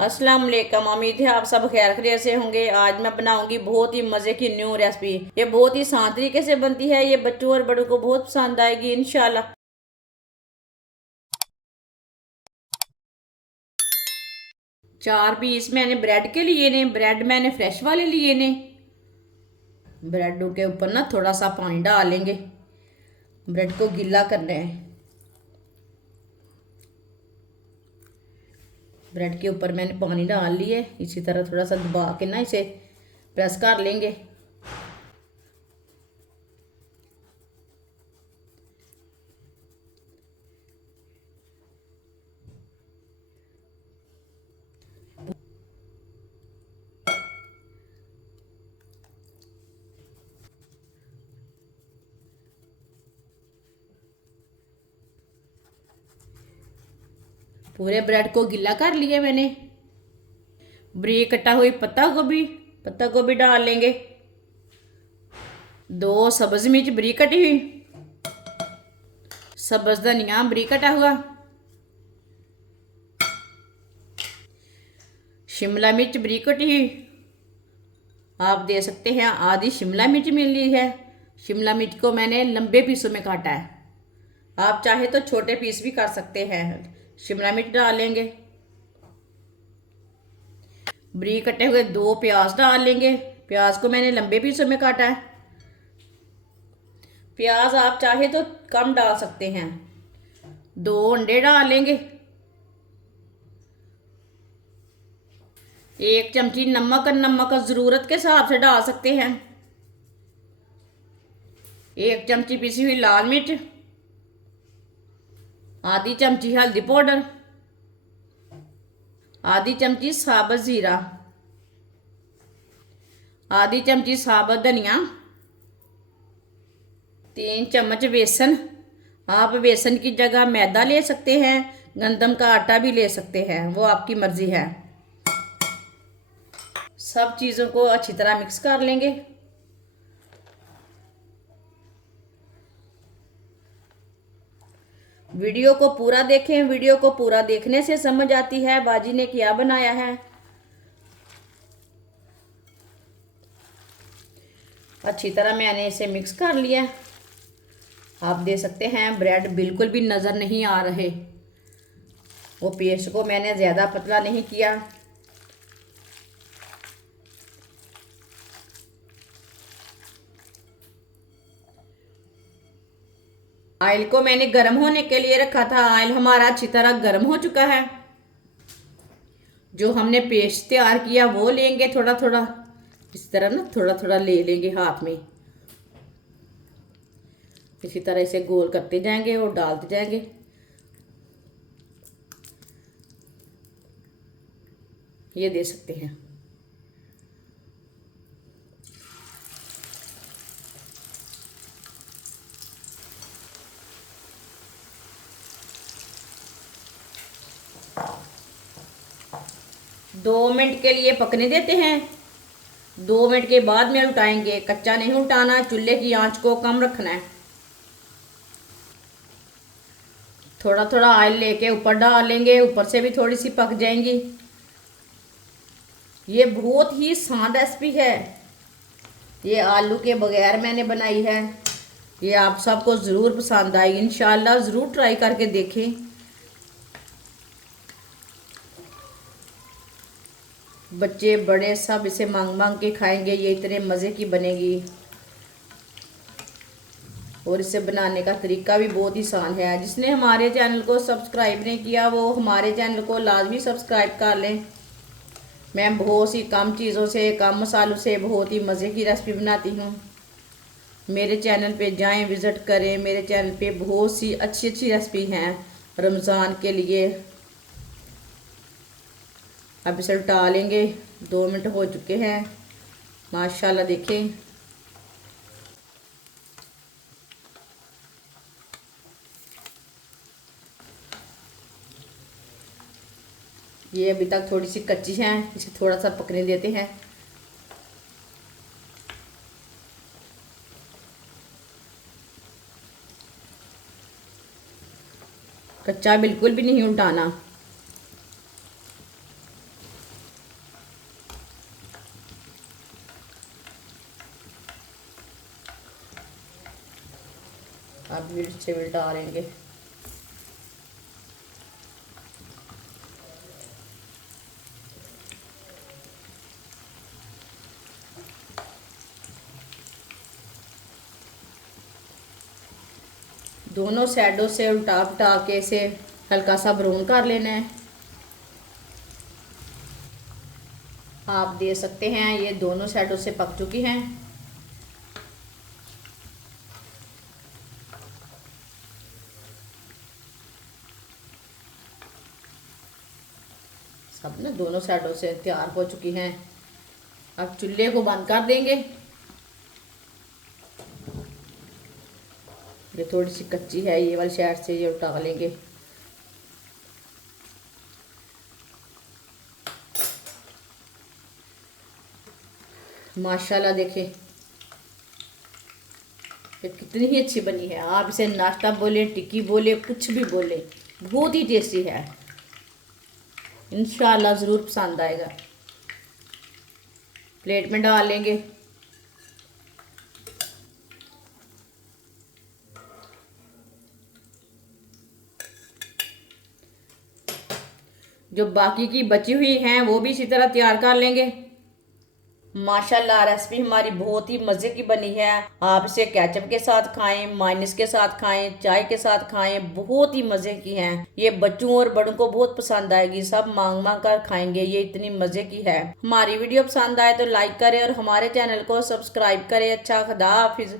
अस्सलाम वालेकुम। उम्मीद है आप सब खैर खैरियत से होंगे। आज मैं बनाऊंगी बहुत ही मज़े की न्यू रेसिपी। ये बहुत ही आसान तरीके से बनती है। ये बच्चों और बड़ों को बहुत पसंद आएगी इंशाल्लाह। 4 पीस मैंने ब्रेड के लिए ने। ब्रेड मैंने फ्रेश वाले लिए ने। ब्रेडों के ऊपर ना थोड़ा सा पानी डालेंगे। ब्रेड को गीला करना है। ब्रेड के ऊपर मैंने पानी डाल लिया। इसी तरह थोड़ा सा दबा के ना इसे प्रेस कर लेंगे। पूरे ब्रेड को गीला कर लिया मैंने। बारीक कटा हुई पत्ता गोभी डाल लेंगे। 2 सब्ज मिर्च बारीक कटी हुई। सब्ज धनिया बारीक कटा हुआ। शिमला मिर्च बारीक कटी हुई। आप दे सकते हैं आधी शिमला मिर्च मिली है। शिमला मिर्च को मैंने लंबे पीसों में काटा है। आप चाहे तो छोटे पीस भी कर सकते हैं। शिमला मिर्च डाल लेंगे। बारीक कटे हुए 2 प्याज डाल लेंगे। प्याज को मैंने लंबे पीसों में काटा है। प्याज आप चाहे तो कम डाल सकते हैं। 2 अंडे डाल लेंगे। 1 चमची नमक ज़रूरत के हिसाब से डाल सकते हैं। 1 चमची पिसी हुई लाल मिर्च। आधी चमची हल्दी पाउडर। आधी चमची साबुत ज़ीरा। आधी चमची साबुत धनिया। 3 चम्मच बेसन। आप बेसन की जगह मैदा ले सकते हैं। गंदम का आटा भी ले सकते हैं, वो आपकी मर्जी है। सब चीज़ों को अच्छी तरह मिक्स कर लेंगे। वीडियो को पूरा देखें। वीडियो को पूरा देखने से समझ आती है बाजी ने क्या बनाया है। अच्छी तरह मैंने इसे मिक्स कर लिया। आप दे सकते हैं ब्रेड बिल्कुल भी नज़र नहीं आ रहे। वो पेस्ट को मैंने ज़्यादा पतला नहीं किया। ऑयल को मैंने गर्म होने के लिए रखा था। ऑयल हमारा अच्छी तरह गर्म हो चुका है। जो हमने पेस्ट तैयार किया वो लेंगे थोड़ा थोड़ा। इस तरह ना थोड़ा थोड़ा ले लेंगे हाथ में। इसी तरह इसे गोल करते जाएंगे और डालते जाएंगे। ये दे सकते हैं। दो मिनट के लिए पकने देते हैं। 2 मिनट के बाद में उल्टाएंगे। कच्चा नहीं उल्टाना, चूल्हे की आंच को कम रखना है। थोड़ा थोड़ा ऑयल लेके ऊपर डाल लेंगे। ऊपर से भी थोड़ी सी पक जाएंगी। ये बहुत ही आसान रेसिपी है। ये आलू के बगैर मैंने बनाई है। ये आप सबको ज़रूर पसंद आएगी इंशाल्लाह। ज़रूर ट्राई करके देखें। बच्चे बड़े सब इसे मांग मांग के खाएंगे। ये इतने मज़े की बनेगी। और इसे बनाने का तरीका भी बहुत ही आसान है। जिसने हमारे चैनल को सब्सक्राइब नहीं किया वो हमारे चैनल को लाजमी सब्सक्राइब कर लें। मैं बहुत सी कम चीज़ों से, कम मसालों से बहुत ही मज़े की रेसिपी बनाती हूँ। मेरे चैनल पे जाएं, विज़िट करें। मेरे चैनल पे बहुत सी अच्छी अच्छी रेसिपी हैं रमज़ान के लिए। अब इसे उल्टा लेंगे। 2 मिनट हो चुके हैं। माशाल्लाह देखें। ये अभी तक थोड़ी सी कच्ची हैं। इसे थोड़ा सा पकने देते हैं। कच्चा बिल्कुल भी नहीं उल्टाना। भी से उल्टा लेंगे। दोनों साइडों से उल्टा उल्टा के इसे हल्का सा ब्राउन कर लेना है। आप दे सकते हैं ये दोनों साइडों से पक चुकी हैं। सब ना दोनों साइडों से तैयार हो चुकी हैं। अब चूल्हे को बंद कर देंगे। ये थोड़ी सी कच्ची है, ये वाली साइड से ये उठा लेंगे। माशाल्लाह देखें ये कितनी ही अच्छी बनी है। आप इसे नाश्ता बोले, टिक्की बोले, कुछ भी बोले, बहुत ही टेस्टी है। इंशाल्लाह ज़रूर पसंद आएगा। प्लेट में डाल लेंगे। जो बाकी की बची हुई हैं वो भी इसी तरह तैयार कर लेंगे। माशाल्लाह रेसिपी हमारी बहुत ही मज़े की बनी है। आप इसे केचप के साथ खाएं, मायनीस के साथ खाएं, चाय के साथ खाएं, बहुत ही मज़े की हैं। ये बच्चों और बड़ों को बहुत पसंद आएगी, सब मांग मांग कर खाएंगे, ये इतनी मज़े की है। हमारी वीडियो पसंद आए तो लाइक करें और हमारे चैनल को सब्सक्राइब करें। अच्छा, खुदा हाफिज।